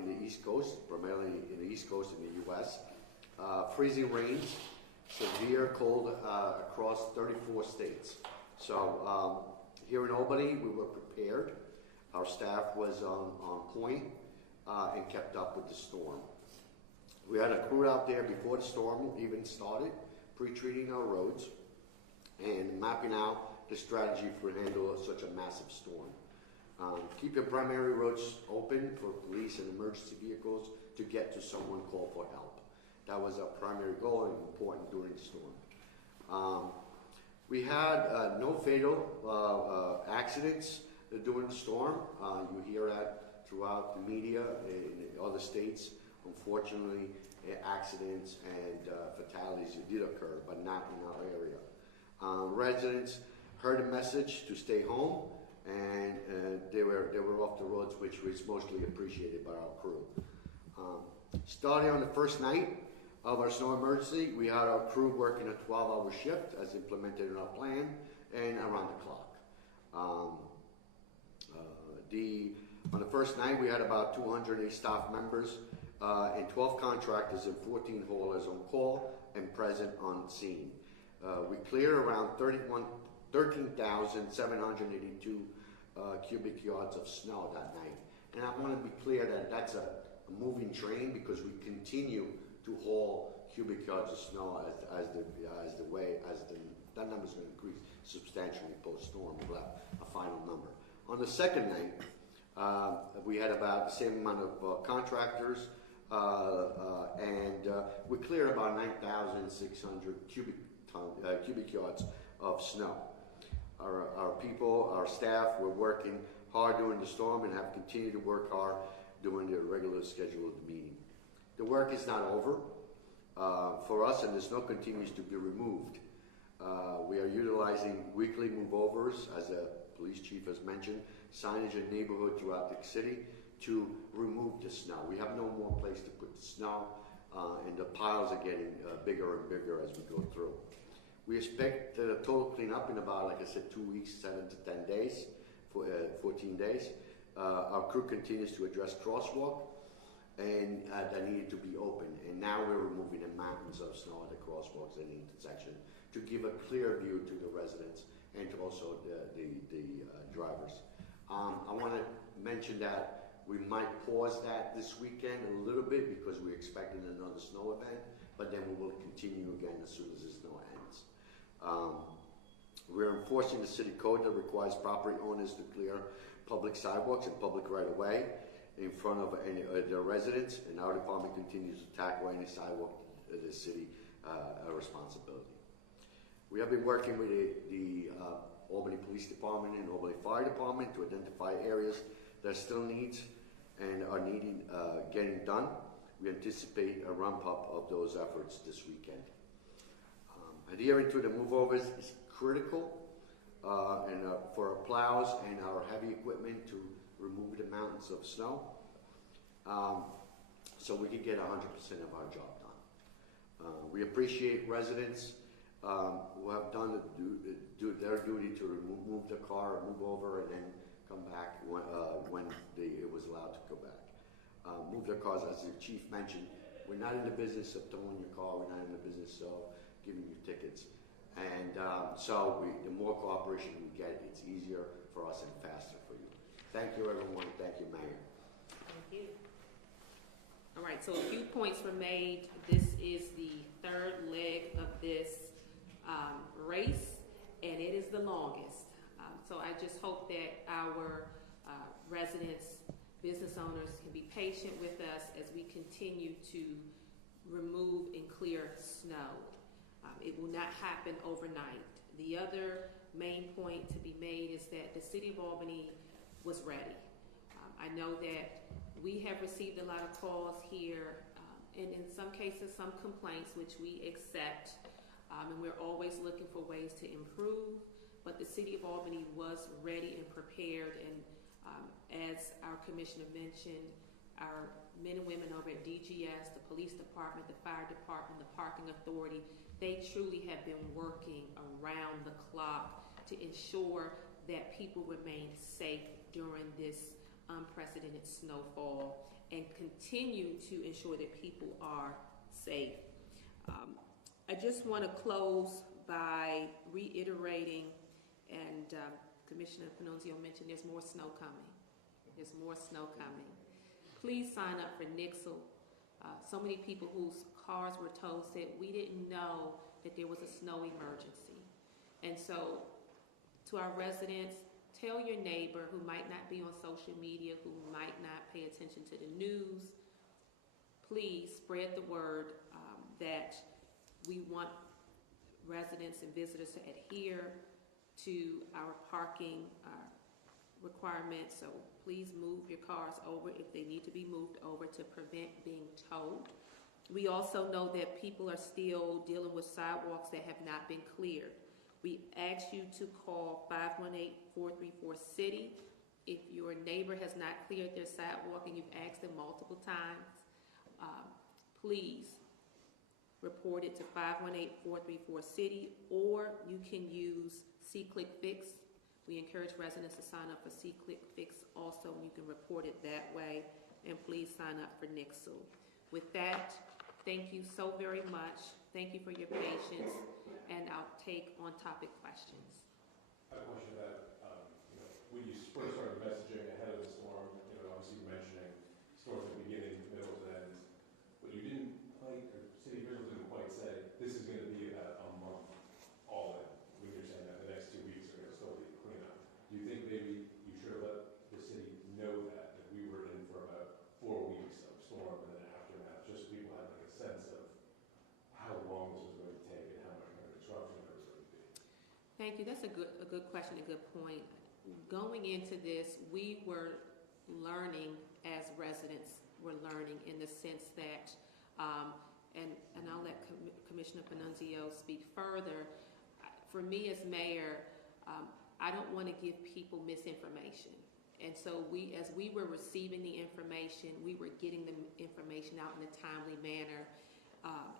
in the East Coast, primarily in the East Coast in the U.S. Freezing rains, severe cold across 34 states. So here in Albany, we were prepared. Our staff was on point and kept up with the storm. We had a crew out there before the storm even started, pre-treating our roads and mapping out the strategy for handle such a massive storm. Keeping primary roads open for police and emergency vehicles to get to someone called for help. That was our primary goal and important during the storm. We had no fatal accidents during the storm. You hear that throughout the media in other states. Unfortunately, accidents and fatalities did occur, but not in our area. Residents heard a message to stay home, and they were off the roads, which was mostly appreciated by our crew. Starting on the first night of our snow emergency, we had our crew working a 12-hour shift as implemented in our plan and around the clock. On the first night, we had about 208 staff members and 12 contractors and 14 haulers on call and present on scene. We cleared around 13,782 cubic yards of snow that night. And I want to be clear that that's a moving train, because we continue to haul cubic yards of snow as that number is going to increase substantially post-storm. We'll have a final number. On the second night, we had about the same amount of contractors, and we cleared about 9,600 cubic yards of snow. Our people, our staff, were working hard during the storm and have continued to work hard during the regular scheduled meeting. The work is not over for us, and the snow continues to be removed. We are utilizing weekly move-overs, as the police chief has mentioned, signage in neighborhood throughout the city to remove the snow. We have no more place to put the snow, and the piles are getting bigger and bigger as we go through. We expect the total cleanup in about, like I said, 2 weeks, 7 to 10 days, 14 days. Our crew continues to address crosswalk and that needed to be open. And now we're removing the mountains of snow at the crosswalks and the intersection to give a clear view to the residents and to also the drivers. I want to mention that we might pause that this weekend a little bit because we're expecting another snow event, but then we will continue again as soon as the snow ends. We're enforcing the city code that requires property owners to clear public sidewalks and public right-of-way in front of their residents, and our department continues to tackle any sidewalk the city responsibility. We have been working with the Albany Police Department and Albany Fire Department to identify areas that still needs and are needing getting done. We anticipate a ramp-up of those efforts this weekend. Adhering to the move-overs is critical and for our plows and our heavy equipment to remove the mountains of snow, so we can get 100% of our job done. We appreciate residents who have done their duty to remove the car or move over and then come back when it was allowed to go back. Move their cars, as the chief mentioned. We're not in the business of towing your car. We're not in the business of giving you tickets. And so the more cooperation we get, it's easier for us and faster for you. Thank you, everyone. Thank you, Mayor. Thank you. All right, so a few points were made. This is the third leg of this race, and it is the longest. So I just hope that our residents, business owners can be patient with us as we continue to remove and clear snow. It will not happen overnight. The other main point to be made is that the City of Albany was ready. I know that we have received a lot of calls here, and in some cases, some complaints, which we accept, and we're always looking for ways to improve, but the City of Albany was ready and prepared, and as our commissioner mentioned, our men and women over at DGS, the police department, the fire department, the parking authority, they truly have been working around the clock to ensure that people remain safe during this unprecedented snowfall and continue to ensure that people are safe. I just want to close by reiterating, and Commissioner Panunzio mentioned there's more snow coming. There's more snow coming. Please sign up for Nixle. So many people whose cars were towed said, we didn't know that there was a snow emergency. And so to our residents, tell your neighbor who might not be on social media, who might not pay attention to the news, please spread the word that we want residents and visitors to adhere to our parking requirements. So please move your cars over if they need to be moved over to prevent being towed. We also know that people are still dealing with sidewalks that have not been cleared. We ask you to call 518-434-CITY. If your neighbor has not cleared their sidewalk and you've asked them multiple times, please report it to 518-434-CITY, or you can use C-Click-Fix. We encourage residents to sign up for C-Click-Fix also, and you can report it that way. And please sign up for Nixle. With that, thank you so very much. Thank you for your patience, and I'll take on-topic questions. I have a question about, when you first started messaging ahead of the storm, obviously you're mentioning storms at the beginning, middle, and end, but you didn't quite, or city officials didn't quite say, this is going to be about a month all in, when you're saying that the next 2 weeks are going to still be cleanup. Do you think maybe you should have let the city know that we were in for about 4 weeks of storm and then aftermath, just so people had like a sense of how long this was going to take and how much kind of disruption there was going to be? Thank you. That's a good question, a good point. Going into this, we were learning as residents were learning, in the sense that, and I'll let Commissioner Panunzio speak further. For me as mayor, I don't want to give people misinformation. And so as we were receiving the information, we were getting the information out in a timely manner.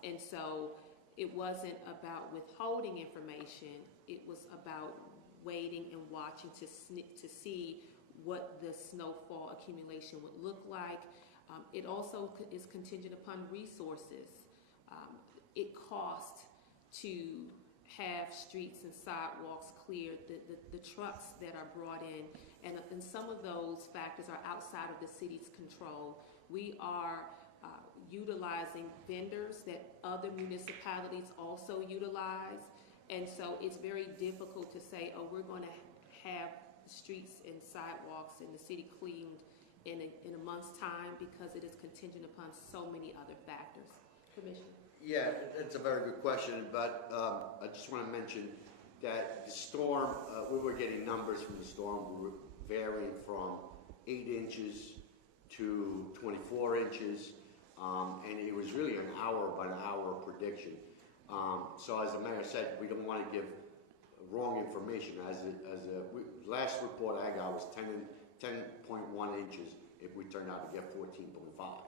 And so it wasn't about withholding information. It was about waiting and watching to see what the snowfall accumulation would look like. It also is contingent upon resources. It costs to have streets and sidewalks cleared, the trucks that are brought in, and some of those factors are outside of the city's control. We are utilizing vendors that other municipalities also utilize, and so it's very difficult to say, oh, we're going to have streets and sidewalks in the city cleaned in a month's time, because it is contingent upon so many other factors. Commissioner? Yeah, it's a very good question, but I just want to mention that the storm, we were getting numbers from the storm varying from 8 inches to 24 inches, and it was really an hour by hour prediction. So as the mayor said, we don't want to give wrong information. Last report I got was 10.1 inches if we turned out to get 14.5.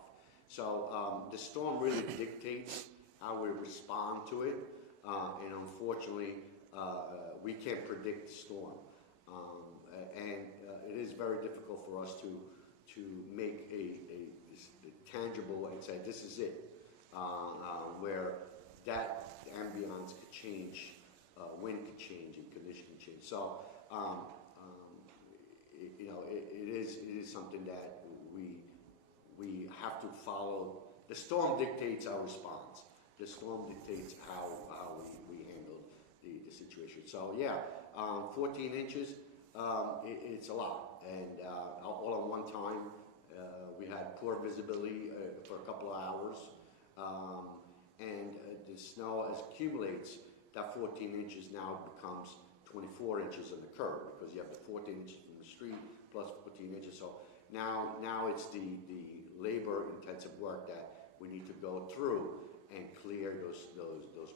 So the storm really dictates how we respond to it, and unfortunately, we can't predict the storm. And it is very difficult for us to make a tangible and say, this is it, where that ambiance could change, wind could change, and condition could change. So, it is something that we have to follow. The storm dictates our response. The storm dictates how we handle the situation. So yeah, 14 inches, it's a lot. And all at one time, we had poor visibility for a couple of hours. And the snow, as accumulates, that 14 inches now becomes 24 inches on the curb, because you have the 14 inches from the street plus 14 inches. So now it's the labor-intensive work that we need to go through and clear those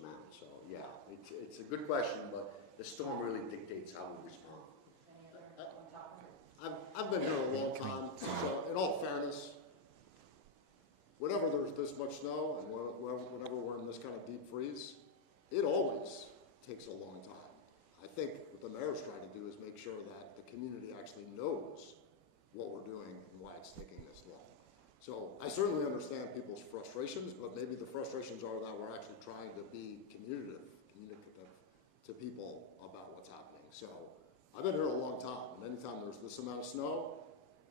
mounds. So yeah, it's a good question, but the storm really dictates how we respond. I've been here a long time, so in all fairness, whenever there's this much snow and whenever we're in this kind of deep freeze, it always takes a long time. I think what the mayor's trying to do is make sure that the community actually knows what we're doing and why it's taking this long. So I certainly understand people's frustrations, but maybe the frustrations are that we're actually trying to be communicative to people about what's happening. So I've been here a long time, and anytime there's this amount of snow,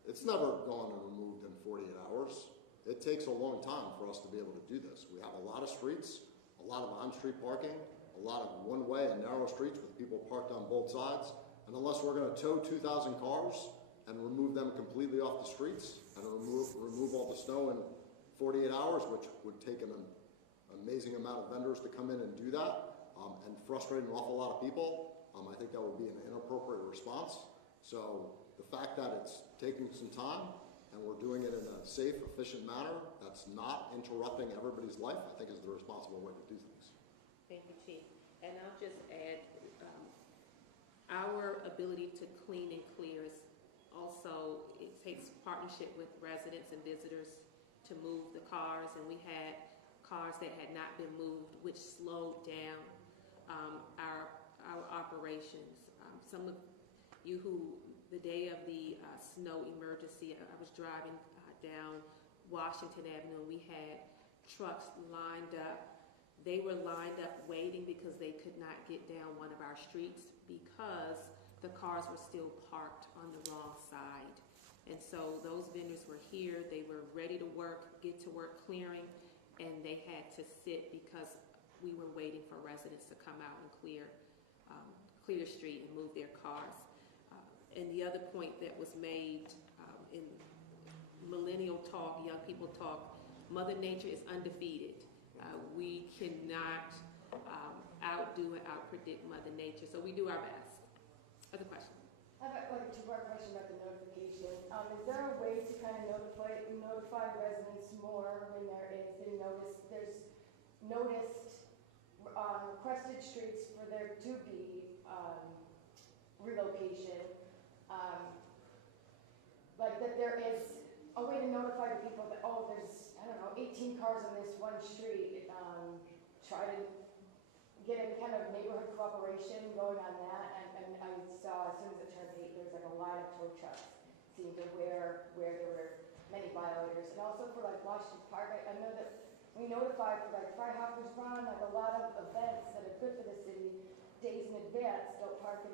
it's never gone and removed in 48 hours. It takes a long time for us to be able to do this. We have a lot of streets, a lot of on-street parking, a lot of one-way and narrow streets with people parked on both sides. And unless we're going to tow 2,000 cars and remove them completely off the streets and remove all the snow in 48 hours, which would take an amazing amount of vendors to come in and do that, and frustrate an awful lot of people, I think that would be an inappropriate response. So the fact that it's taking some time and we're doing it in a safe, efficient manner that's not interrupting everybody's life, I think is the responsible way to do things. Thank you, Chief. And I'll just add, our ability to clean and clear is also, it takes partnership with residents and visitors to move the cars, and we had cars that had not been moved, which slowed down our operations. Some of you who, the day of the snow emergency, I was driving down Washington Avenue, and we had trucks lined up. They were lined up waiting because they could not get down one of our streets because the cars were still parked on the wrong side. And so those vendors were here, they were ready to work, get to work clearing, and they had to sit because we were waiting for residents to come out and clear the street and move their cars. And the other point that was made in millennial talk, young people talk, Mother Nature is undefeated. We cannot outdo and outpredict Mother Nature, so we do our best. Other questions? I have a two-part question about the notification. Is there a way to kind of notify residents more when there has been there's noticed requested streets for there to be relocation? Like that there is a way to notify the people that, oh, there's, I don't know, 18 cars on this one street. Try to get any kind of neighborhood cooperation going on that. And I saw as soon as it turned 8, there was like a line of tow trucks, seemed to where there were many violators. And also for like Washington Park, I know that we notified for like Fryhoppers Run, like a lot of events that are good for the city, days in advance, don't park in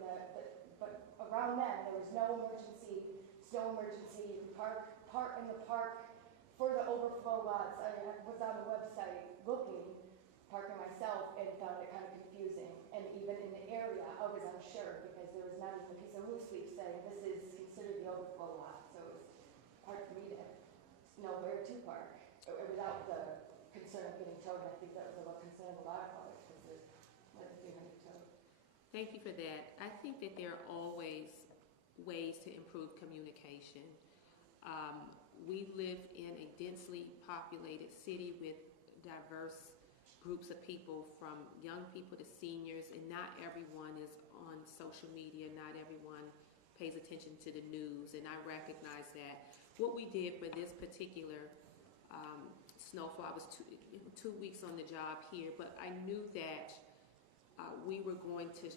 but around then, there was no emergency, snow emergency. You can park in the park for the overflow lots. I was on the website looking, parking myself, and found it kind of confusing. And even in the area, I was unsure because there was not even a piece of loose leaf saying this is considered the overflow lot. So it was hard for me to know where to park without the concern of getting towed. And I think that was a concern of a lot of public because there's nothing being towed. Thank you for that. I think that there are always ways to improve communication. We live in a densely populated city with diverse groups of people, from young people to seniors, and not everyone is on social media, not everyone pays attention to the news, and I recognize that. What we did for this particular snowfall, I was 2 weeks on the job here, but I knew that we were going to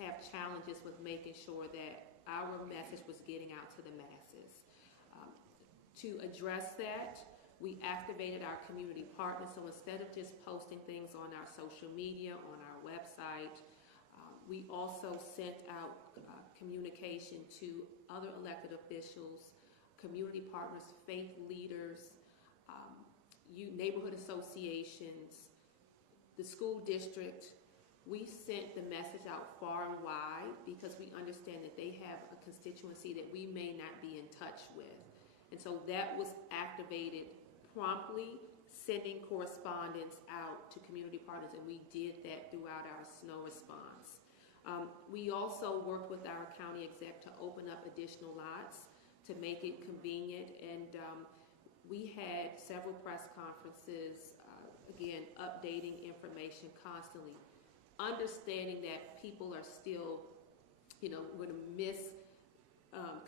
have challenges with making sure that our message was getting out to the masses. To address that, we activated our community partners. So instead of just posting things on our social media, on our website, we also sent out communication to other elected officials, community partners, faith leaders, neighborhood associations, the school district. We sent the message out far and wide because we understand that they have a constituency that we may not be in touch with. And so that was activated promptly, sending correspondence out to community partners, and we did that throughout our snow response. We also worked with our county exec to open up additional lots to make it convenient, and we had several press conferences, again, updating information constantly, understanding that people are still, going to miss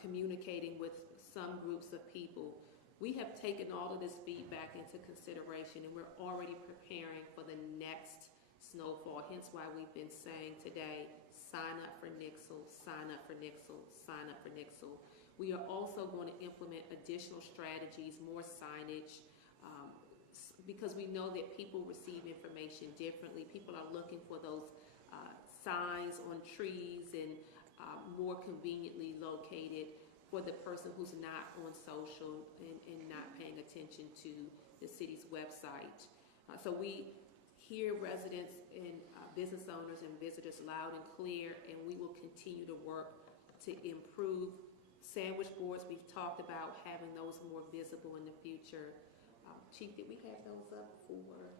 communicating with some groups of people. We have taken all of this feedback into consideration, and we're already preparing for the next snowfall, hence why we've been saying today, sign up for Nixle, sign up for Nixle, sign up for Nixle. We are also going to implement additional strategies, more signage, because we know that people receive information differently. People are looking for those signs on trees and more conveniently located for the person who's not on social and not paying attention to the city's website. So we hear residents and business owners and visitors loud and clear, and we will continue to work to improve sandwich boards. We've talked about having those more visible in the future. Chief, did we have those up for this,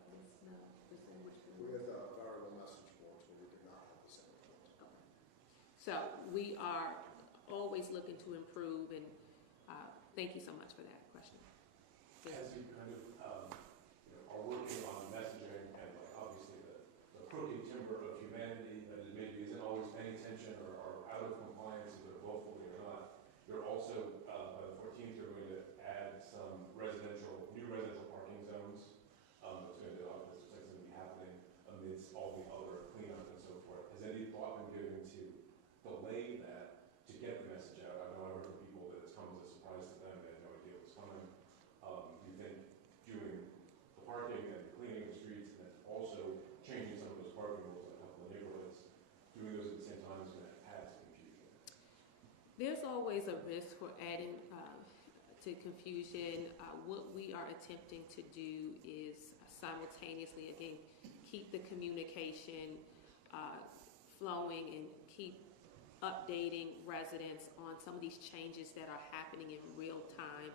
the sandwich board? We had variable message boards, but we did not have the same boards. Okay. So we are always looking to improve, and thank you so much for that question. As you kind of are working on messaging and obviously the crooked timber of humanity that is maybe isn't always paying attention or out of compliance, either willfully or not, you're also, by the 14th, you're going to add some new residential parking zones. That's going to be happening amidst all the other cleanup and so forth. Has any thought been given to delay that to get the message out? I know I've heard from people that it's come as a surprise to them. They had no idea it was coming. Do you think doing the parking and cleaning the streets and then also changing some of those parking rules in a couple of neighborhoods, doing those at the same time is going to add to confusion? There's always a risk for adding to confusion. What we are attempting to do is simultaneously, again, keep the communication flowing and keep updating residents on some of these changes that are happening in real time.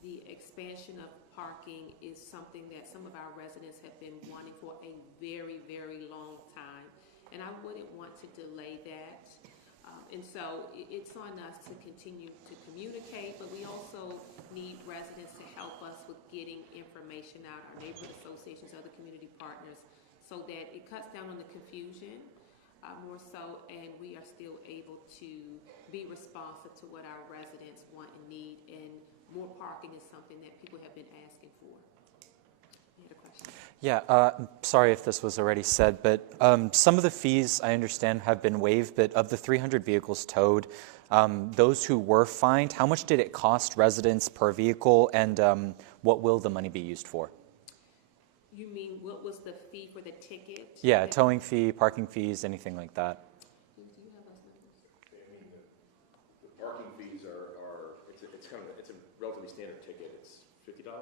The expansion of parking is something that some of our residents have been wanting for a very, very long time, and I wouldn't want to delay that. And so it's on us to continue to communicate, but we also need residents to help us with getting information out, our neighborhood associations, other community partners, so that it cuts down on the confusion more so, and we are still able to be responsive to what our residents want and need, and more parking is something that people have been asking for. You had a question? Yeah, sorry if this was already said, but some of the fees, I understand, have been waived, but of the 300 vehicles towed, those who were fined, how much did it cost residents per vehicle, and what will the money be used for? You mean what was the fee for the ticket? Yeah, towing fee, parking fees, anything like that. Do you have those numbers? I mean, the parking fees are it's a relatively standard ticket. It's $50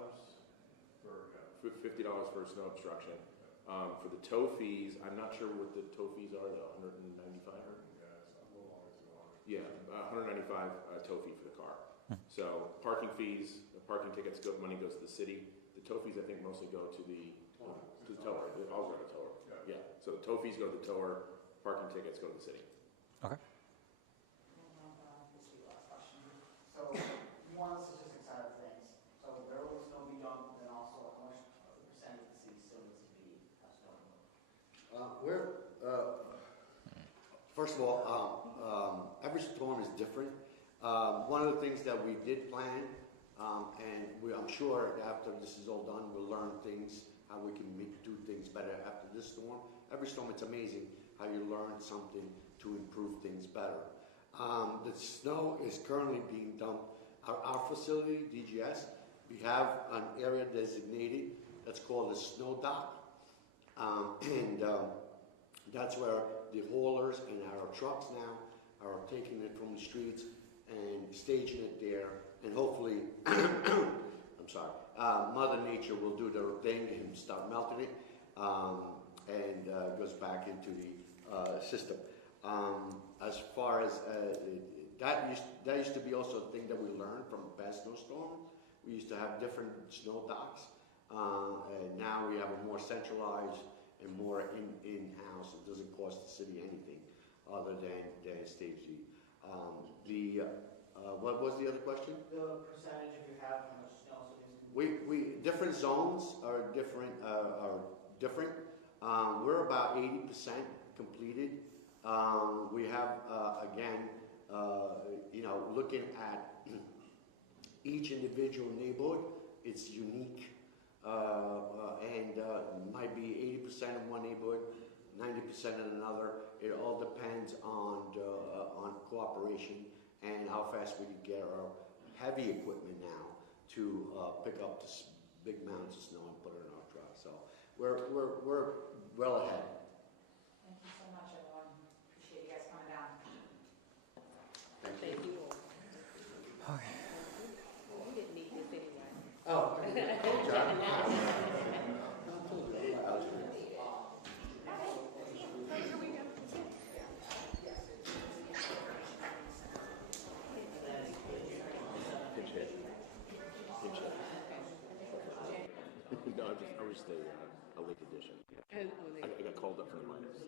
for $50 for snow obstruction. For the tow fees, I'm not sure what the tow fees are. The 195. Yeah, 195 tow fee for the car. So parking fees, parking tickets, money goes to the city. The tow fees, I think, mostly go to the tower. They all go to the tower. Yeah. So the tow fees go to the tower. Parking tickets go to the city. Okay. This will be the last question. So, more on the statistics side of things. So, where will snow be dumped, and also how much of the percentage of the city still needs to be snow removed? First of all, every storm is different. One of the things that we did plan, and I'm sure after this is all done, we'll learn things, how we can do things better after this storm. Every storm, it's amazing how you learn something to improve things better. The snow is currently being dumped. Our facility, DGS, we have an area designated that's called the snow dock. And that's where the haulers and our trucks now are taking it from the streets and staging it there. And hopefully, I'm sorry, Mother Nature will do their thing and start melting it, and goes back into the system. As far as that used to be also a thing that we learned from a past snowstorm. We used to have different snow docks, and now we have a more centralized and more in-house. It doesn't cost the city anything other than stage fee. What was the other question? The percentage, if you have, how much snow so needs to be We different zones are different. We're about 80% completed. We have again, looking at each individual neighborhood, it's unique, and might be 80% in one neighborhood, 90% in another. It all depends on cooperation and how fast we can get our heavy equipment now to pick up the big mounds of snow and put it in our truck. So we're well ahead. Thank you so much, everyone. Appreciate you guys coming down. Thank you all. You didn't need this anyway. Oh, good job. Pinch hit. Pinch hit. No, I was just a late edition. I got called up from the minors.